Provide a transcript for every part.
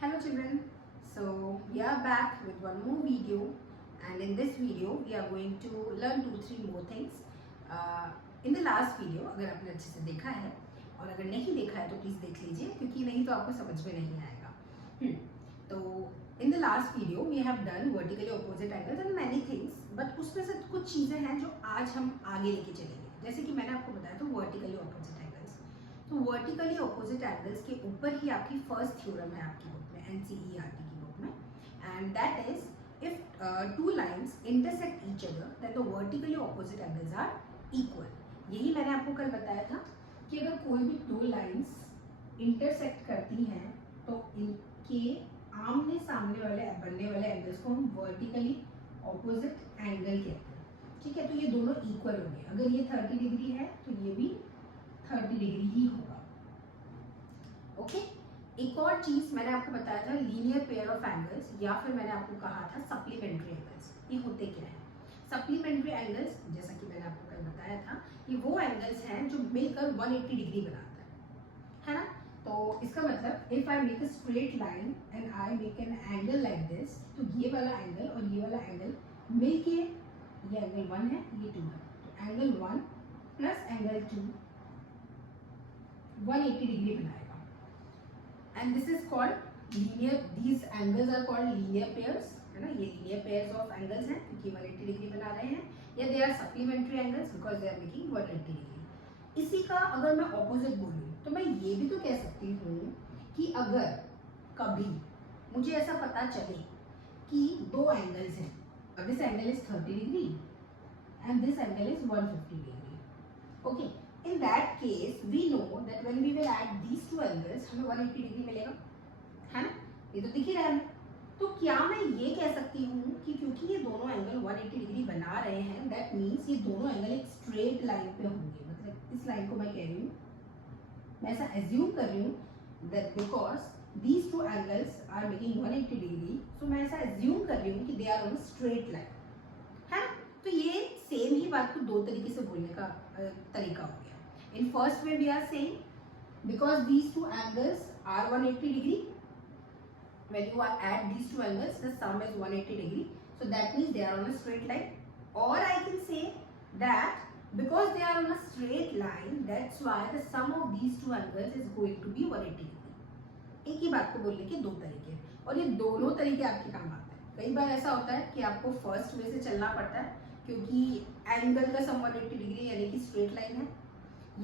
Hello children, so we are back with one more video, and in this video we are going to learn 2-3 more things. In the last video अगर आपने अच्छे से देखा है और अगर नहीं देखा है तो प्लीज़ देख लीजिए क्योंकि नहीं तो आपको समझ में नहीं आएगा. तो in the last video we have done vertically opposite angles and many things, but उसमें से कुछ चीज़ें हैं जो आज हम आगे लेके चलेंगे. जैसे कि मैंने आपको बताया था vertically opposite angles. तो वर्टिकली ऑपोजिट एंगल्स के ऊपर ही आपकी फर्स्ट थ्योरम है आपकी बुक में, एनसीईआरटी की बुक में, and that is if two lines intersect each other then the vertically opposite angles are equal. यही मैंने आपको कल बताया था कि अगर कोई भी दो लाइंस इंटरसेक्ट करती हैं तो इनके आमने सामने वाले बनने वाले एंगल्स को हम वर्टिकली ऑपोजिट एंगल कहते हैं. ठीक है, तो ये दोनों इक्वल होंगे. अगर ये 30 डिग्री है तो ये भी 30 डिग्री ही होगा. ओके, एक और चीज मैंने आपको बताया था लीनियर पेयर ऑफ एंगल्स, या फिर मैंने आपको कहा था सप्लीमेंट्री एंगल्स. ये होते क्या है? सप्लीमेंट्री एंगल्स, जैसा कि मैंने आपको कल बताया था, ये वो एंगल्स हैं जो मिलकर 180 डिग्री बनाता है ना. तो इसका मतलब if I make a straight line and I make an angle like this, तो ये वाला एंगल और ये वाला एंगल मिलके, ये एंगल 1 है, ये 2 है, तो एंगल 1 प्लस एंगल 2 180 डिग्री बनाएगा. And this is called linear, these angles are called linear pairs, है ना. ये लीनियर पेयर्स ऑफ एंगल्स हैं क्योंकि 180 डिग्री बना रहे हैं, या they are supplementary angles because they are making 180 degree. इसी का अगर मैं ऑपोजिट बोलूँ तो मैं ये भी तो कह सकती हूँ कि अगर कभी मुझे ऐसा पता चले कि दो एंगल्स हैं, this angle is 30 degree and this angle is 150 degree. Okay, in that case we know that when we will add these two angles हमें 180 डिग्री मिलेगा, है ना. ये तो दिख ही रहा है. तो क्या मैं ये कह सकती हूँ कि क्योंकि ये दोनों एंगल 180 डिग्री बना रहे हैं, दैट मीन्स ये दोनों एंगल एक स्ट्रेट लाइन पे होंगे. मतलब इस लाइन को मैं कह रही हूँ, मैं ऐसा एज्यूम कर रही हूँ that because these two angles are making 180 degree, so मैं ऐसा एज्यूम कर रही हूँ कि they are on straight line, है ना. तो ये सेम ही बात को दो तरीके से बोलने का तरीका हो गया. In first way we are saying because these two angles are 180 degree, when you add these two angles the sum is 180 degree, so that means they are on a straight line. Or I can say that because they are on a straight line, that's why the sum of these two angles is going to be 180 degree. एक ही बात को बोलने के दो तरीके, और ये दोनों तरीके आपके काम आते हैं. कई बार ऐसा होता है कि आपको फर्स्ट वे से चलना पड़ता है क्योंकि एंगल का सम 180 डिग्री यानी कि स्ट्रेट लाइन है,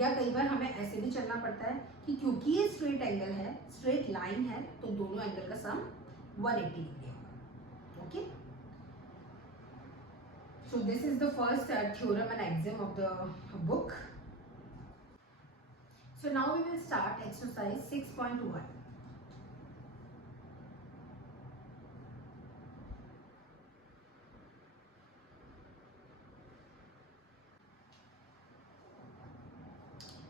या कई बार हमें ऐसे भी चलना पड़ता है कि क्योंकि ये स्ट्रेट एंगल है, स्ट्रेट लाइन है, तो दोनों एंगल का सम 180 डिग्री होगा. Okay, so this is the first theorem and axiom of the book. So now we will start exercise 6.1.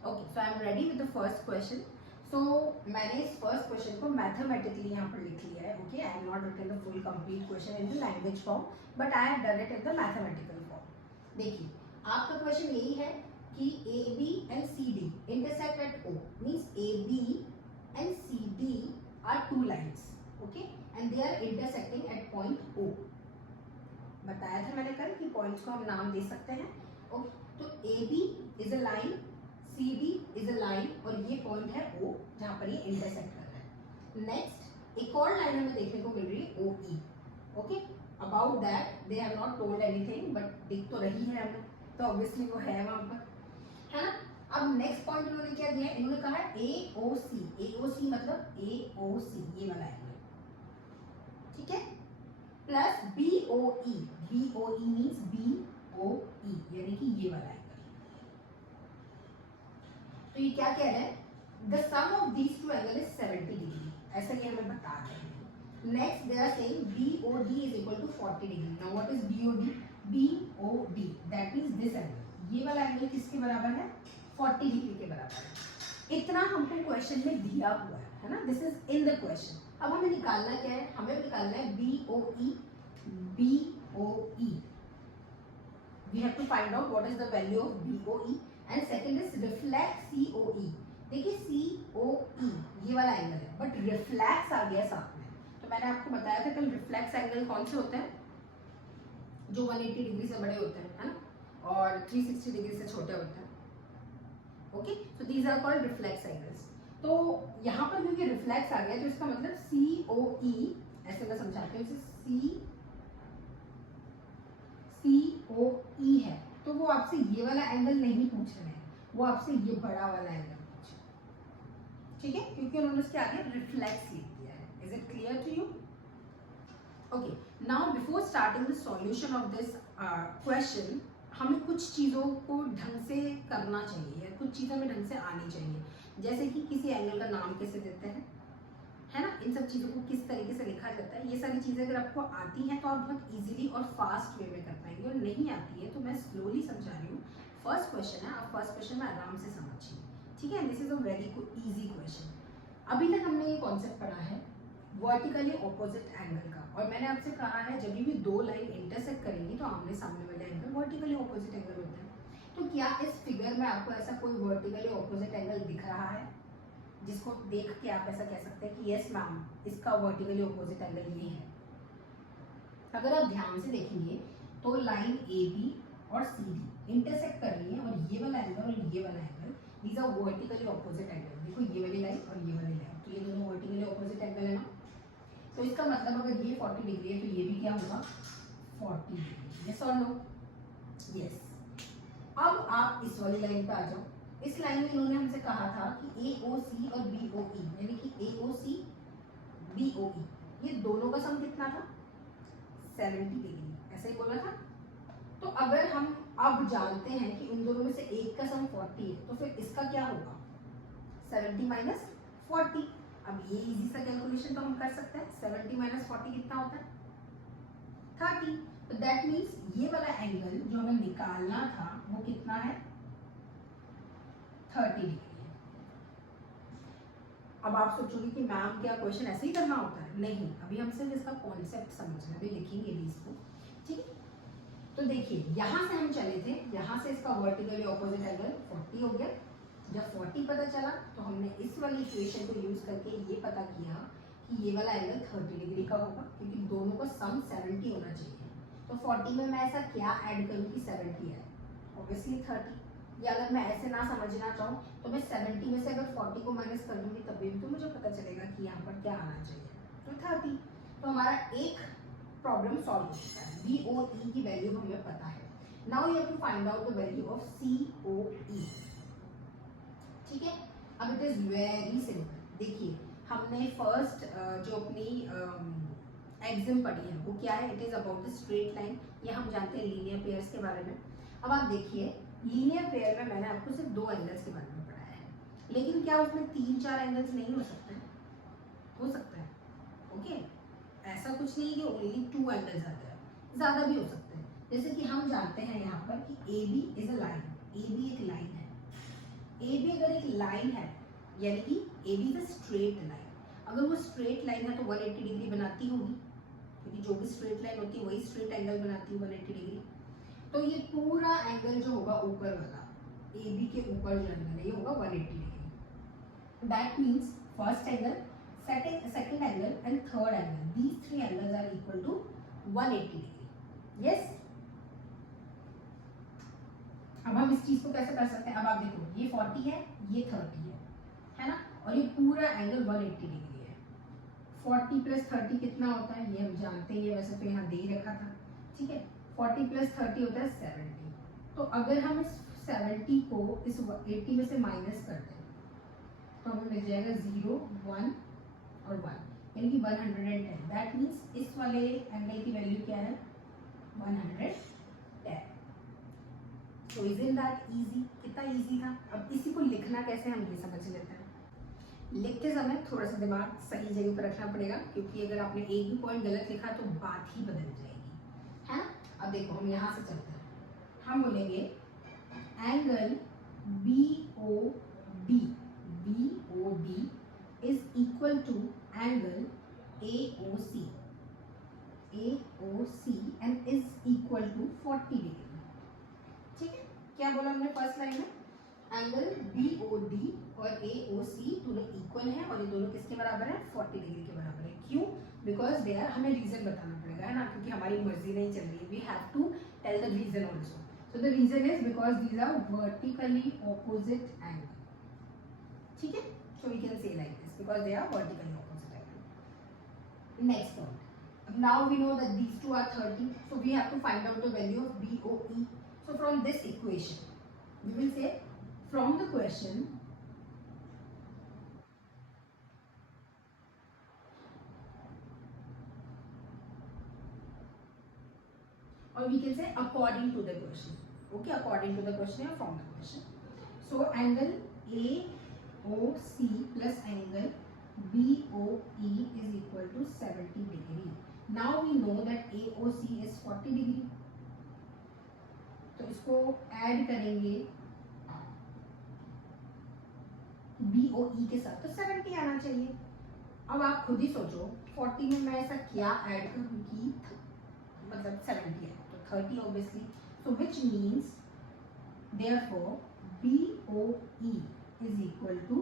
Okay, so I am ready with the first question. So मैंने इस first question को mathematically यहाँ पर लिख लिया है. Okay, I am not written the full complete question in the language form, but I have done it in the mathematical form. देखिए, आपका क्वेश्चन यही है कि A B and C D intersect at O, means A B and C D are two lines, okay, and they are intersecting at point O. बताया था मैंने कल कि पॉइंट्स को हम नाम दे सकते हैं. ओके, तो A B is a line, C D is a line, और ये पॉइंट है O जहाँ पर ये इंटरसेक्ट कर रहा है. नेक्स्ट एक और लाइन हमें देखने को मिल रही है O E. Okay, about that they have not told anything, but दिख तो रही है हमें, तो ऑब्वियसली वो है वहां पर, है ना. अब नेक्स्ट पॉइंट इन्होंने क्या दिया है, इन्होंने कहा है ए ओ सी. ए ओ सी मतलब ए ओ सी ये वाला एंगल, ठीक है, plus B O E. B O E means B O E यानी कि ये वाला एंगल. तो ये क्या कह रहे हैं, the sum of these two angle is 70 degree, ऐसा ये हमें बता रहे हैं. Next they are saying BOD is equal to 40 degree. Now what is BOD? BOD that means this angle, ये वाला एंगल किसके बराबर है, 40 डिग्री के बराबर है. इतना हमको क्वेश्चन में दिया हुआ है ना, this is in the question. अब हमें निकालना क्या है, हमें निकालना है BOE. BOE we have to find out what is the value of BOE, and second is reflect COE. देखिए COE ये ये वाला एंगल है, बट रिफ्लेक्स आ गया साथ में। तो मैंने आपको बताया था कल रिफ्लेक्स एंगल कौन से होते हैं, जो 180 डिग्री से बड़े होते हैं, है ना, और 360 डिग्री से छोटे होते हैं। Okay, so these are called reflex angles. तो यहाँ पर क्योंकि रिफ्लेक्स आ गया तो इसका मतलब COE, ऐसे मैं समझाती हूँ, COE है, तो वो आपसे ये वाला एंगल नहीं पूछ रहे हैं, वो आपसे ये बड़ा वाला एंगल पूछ रहे हैं, ठीक है, क्योंकि उन्होंने उसके आगे रिफ्लेक्स लिख दिया है। Is it clear to you? Okay, now before starting the solution of this question, हमें कुछ चीज़ों को ढंग से करना चाहिए, कुछ चीज़ें हमें ढंग से आनी चाहिए, जैसे कि किसी एंगल का नाम कैसे देते हैं, है ना, इन सब चीज़ों को किस तरीके से लिखा जाता है, ये सारी चीज़ें अगर आपको आती हैं तो आप बहुत इजीली और फास्ट वे में कर पाएंगे, और नहीं आती है तो मैं स्लोली समझा रही हूँ। फर्स्ट क्वेश्चन है, आप फर्स्ट क्वेश्चन में आराम से समझिए, ठीक है। This is a very easy question. अभी तक हमने ये कॉन्सेप्ट पढ़ा है वर्टिकली ऑपोजिट एंगल का, और मैंने आपसे कहा है जब भी दो लाइन इंटरसेक्ट करेंगी तो आमने सामने वाले एंगल वर्टिकली ऑपोजिट एंगल होते हैं। तो क्या इस फिगर में आपको ऐसा कोई वर्टिकली ऑपोजिट एंगल दिख रहा है जिसको देख के आप ऐसा कह सकते हैं कि यस मैम, इसका वर्टिकली ऑपोजिट एंगल ये है? अगर आप ध्यान से देखेंगे तो लाइन AB और CD इंटरसेक्ट कर रही है, और ये वाला एंगल और ये वाला angle, these are vertically opposite angle. देखो ये वाली लाइन और ये वाली लाइन, तो ये दोनों वर्टिकली ऑपोजिट एंगल है ना। तो इसका मतलब अगर ये 40 डिग्री है तो ये भी क्या होगा, 40 डिग्री। यस और नो? यस। अब आप इस वाली लाइन पे आ जाओ। इस लाइन में इन्होंने हमसे कहा था कि AOC और BOE, यानी कि AOC BOE, ये दोनों का सम कितना था, 70 डिग्री, ऐसे ही बोला था। तो अगर हम अब जानते हैं कि उन दोनों में से एक का सम 40 है, तो फिर इसका क्या होगा, 70 माइनस 40। अब ये इजी सा कैलकुलेशन तो हम कर सकते हैं, 70 माइनस 40 कितना होता है, 30। तो दैट मीन्स ये वाला एंगल जो हमें निकालना था वो कितना है, 30 डिग्री है। अब आप सोचोगे कि मैम क्या क्वेश्चन ऐसे ही करना होता है? नहीं, अभी हम सिर्फ इसका कॉन्सेप्ट समझना, अभी लिखेंगे भी इसको, ठीक है। तो देखिए यहाँ से हम चले थे, यहाँ से इसका वर्टिकली ऑपोजिट एंगल 40 हो गया। जब 40 पता चला तो हमने इस वाली इक्वेशन को यूज करके ये पता किया कि ये वाला एंगल 30 डिग्री का होगा, क्योंकि दोनों का सम 70 होना चाहिए। तो 40 में मैं ऐसा क्या ऐड करूँ कि 70 है, ऑब्वियसली 30। या अगर मैं ऐसे ना समझना चाहूँ तो मैं 70 में से अगर 40 को माइनस कर दूंगी तब भी तो मुझे पता चलेगा कि यहाँ पर क्या आना चाहिए, तो 30। तो हमारा एक प्रॉब्लम सॉल्व हो चुका है। BOE की वैल्यू हमें पता है। Now you have to find out the value of COE, ठीक है। अब इट इज वेरी सिंपल। देखिए हमने फर्स्ट जो अपनी एग्जाम पढ़ी है वो क्या है, it is about the straight line. ये हम जानते हैं लीनियर पेयर्स के बारे में। अब आप देखिए लीनियर पेयर में मैंने आपको सिर्फ 2 एंगल्स के बारे में पढ़ाया है, लेकिन क्या उसमें 3-4 एंगल्स नहीं हो सकते? हो सकता है, ओके। ऐसा कुछ नहीं है कि ओनली 2 एंगल्स आते हैं, ज्यादा भी हो सकते हैं। जैसे कि हम जानते हैं यहाँ पर कि AB is a line, AB एक लाइन है। AB अगर एक लाइन है यानी कि AB is a straight line, अगर वो स्ट्रेट लाइन है तो 180 डिग्री बनाती होगी, क्योंकि जो भी स्ट्रेट लाइन होती है वही स्ट्रेट एंगल बनाती है 180 डिग्री। तो ये पूरा एंगल जो होगा ऊपर वाला, AB के ऊपर जो एंगल है ये होगा 180 degree. That means first angle, second angle and third angle, these 3 angles are equal to 180 degree. Yes. अब हम इस चीज को कैसे कर सकते हैं? अब आप देखो ये 40 है, ये 30 है ना, और ये पूरा एंगल 180 डिग्री है। 40 प्लस 30 कितना होता है ये हम जानते हैं, वैसे तो यहाँ दे ही रखा था, ठीक है। 40 प्लस 30 होता है 70। तो अगर हम इस 70 को इस 80 में से माइनस कर दें तो हमें मिल जाएगा 0, 1 और 1, यानी कि 110। दैट मीन्स इस वाले एंगल की वैल्यू क्या है, 110। तो इज इन दैट इजी? कितना इजी था। अब इसी को लिखना कैसे हम ये समझ लेते हैं। लिखते समय थोड़ा सा दिमाग सही जगह पर रखना पड़ेगा, क्योंकि अगर आपने एक भी पॉइंट गलत लिखा तो बात ही बदल जाएगी, है ना। अब देखो हम यहाँ से चलते हैं, हम बोलेंगे angle BOD is equal to angle AOC and is equal to 40 degree. ठीक है, क्या बोला हमने फर्स्ट लाइन में? एंगल BOD और AOC दोनों इक्वल है और ये दोनों किसके बराबर है 40 डिग्री के बराबर है। क्यों? बिकॉज दे आर, हमें रीजन बताना पड़ेगा है ना, क्योंकि हमारी मर्जी नहीं चल रही है, we have to tell the reason also. So the reason is because these are vertically opposite angle, ठीक है। So we can say like this because they are vertically opposite angle. Next point, now we know that these two are 30, so we have to find out the value of BOE. So from this equation we will say, from the question or we can say according to the question, okay, according to the question or from the question. So angle AOC plus angle BOE is equal to 70 degree. Now we know that AOC is 40 degree, तो इसको add करेंगे BOE के साथ तो 70 आना चाहिए। अब आप खुद ही सोचो 40 में मैं ऐसा क्या ऐड करूँ कि मतलब 70 है, तो 30 obviously, so which means therefore BOE is equal to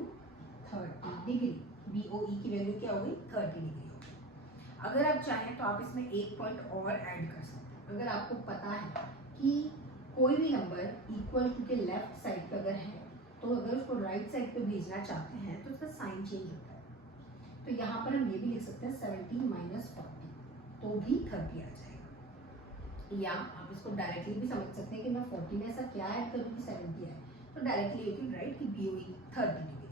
30 degree. BOE की वैल्यू क्या हो गई 30 डिग्री हो गई। अगर आप चाहें तो आप इसमें एक पॉइंट और ऐड कर सकते हैं। अगर आपको पता है कि कोई भी नंबर इक्वल टू के लेफ्ट साइड पे अगर है, तो अगर उसको राइट साइड पे भेजना चाहते हैं तो उसका साइन चेंज होता है। तो यहाँ पर हम ये भी लिख सकते हैं 70 माइनस 40, तो भी 30 आ जाएगा। या आप इसको डायरेक्टली भी समझ सकते हैं कि मैं 40 में ऐसा क्या ऐड करूँ कि 70 आए, तो डायरेक्टली यू कैन राइट कि BOE 30 डिग्री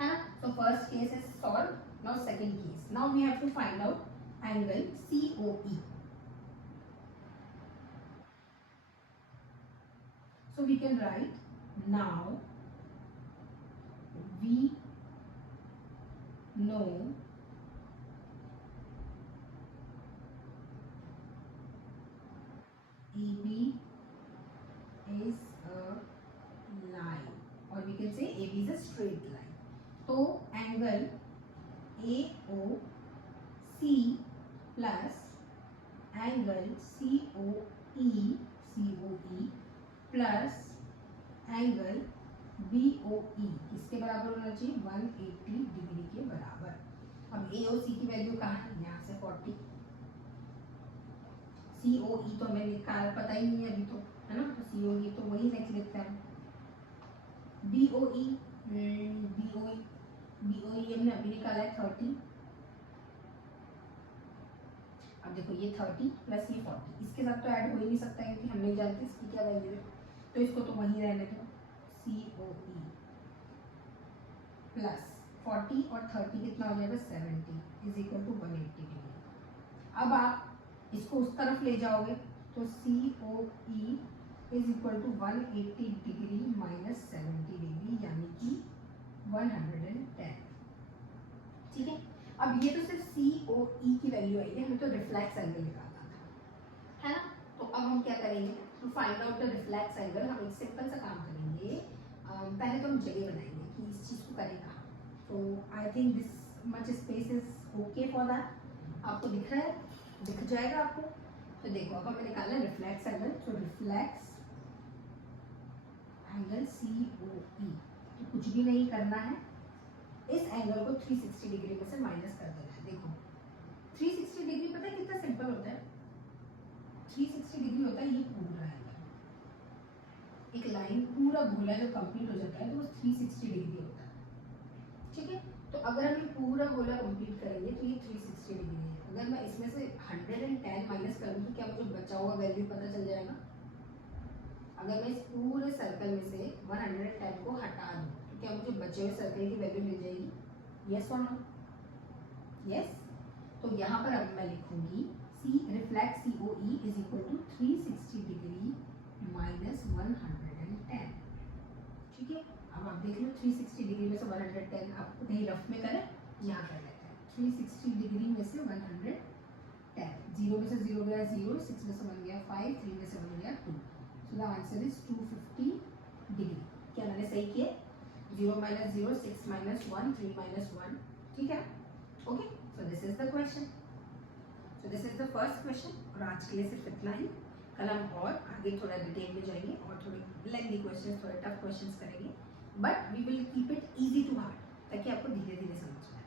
है ना। तो first case is solve. Now second case, now we have to find out angle COE. So we can write, now we know AB is a line, or we can say AB is a straight line. तो angle AOC plus angle COE plus angle BOE किसके बराबर होना चाहिए 180 degree के बराबर। अब AOC की value कहाँ है, यहाँ से 40, COE तो हमें निकाल पता ही नहीं है अभी तो, है ना, तो COE तो वही लिख लेते हैं। BOE हमने अभी निकाला है 30। अब देखो ये 30 प्लस ये 40, इसके साथ तो ऐड हो ही नहीं सकता है क्योंकि हम नहीं जानते इसकी क्या वैल्यू है, तो इसको तो वहीं रहने दो। COE प्लस 40 और 30 कितना हो जाएगा 70 इज इक्वल टू 180 डिग्री। अब आप इसको उस तरफ ले जाओगे तो COE is equal to 180 degree minus 70 degree यानी कि 110, ठीक है। अब ये तो सिर्फ COE की वैल्यू आई है, हमें तो रिफ्लेक्स एंगल निकालना था, है ना। तो अब हम क्या करेंगे, to find out the reflex angle हम एक सिंपल सा काम करेंगे। पहले तो हम जगह बनाएंगे कि इस चीज़ को करें कहाँ। तो I think this much space is okay for that. आपको दिख रहा है, दिख जाएगा आपको। तो देखो अब हमें निकालना है रिफ्लेक्स एंगल, तो रिफ्लेक्स एंगल COE, तो कुछ भी नहीं करना है, इस एंगल को 360 डिग्री में से माइनस कर देना है। देखो 360 डिग्री पता है कितना सिंपल होता है, 360 डिग्री होता है ये पूरा एंगल, एक लाइन पूरा गोला जो कंप्लीट हो जाता है तो वो 360 डिग्री होता है, ठीक है। तो अगर हम ये पूरा गोला कंप्लीट करेंगे तो ये 360 डिग्री है। अगर मैं इसमें से 110 माइनस करूँ तो क्या मुझे बचा हुआ वैल्यू पता चल जाएगा। अगर मैं इस पूरे सर्कल में से 110 को हटा दूँ तो क्या मुझे बचे हुए सर्कल की वैल्यू मिल जाएगी, यस और नो, यस। तो यहाँ पर अब मैं लिखूंगी C reflect COE is equal to 360 degree minus 110, ठीक है। अब आप देख लो 360 डिग्री में से 110, आपको कहीं रफ में करें, यहाँ कर लेते हैं 360 डिग्री में से 110, 0 में से 0 गया 0, 6 में से 1 गया 5, 3 में से 1 गया 2, so the answer is 250 degree. क्या मैंने सही किया, 0 माइनस 0, 6 माइनस 1, 3 माइनस 1, ठीक है, okay. So this is the question, so this is the first question. और आज के लिए सिर्फ इतना ही, कल हम और आगे थोड़ा डिटेल में जाएंगे और थोड़े लेंथी क्वेश्चंस, थोड़े टफ क्वेश्चंस करेंगे, but we will keep it easy to hard ताकि आपको धीरे धीरे समझ में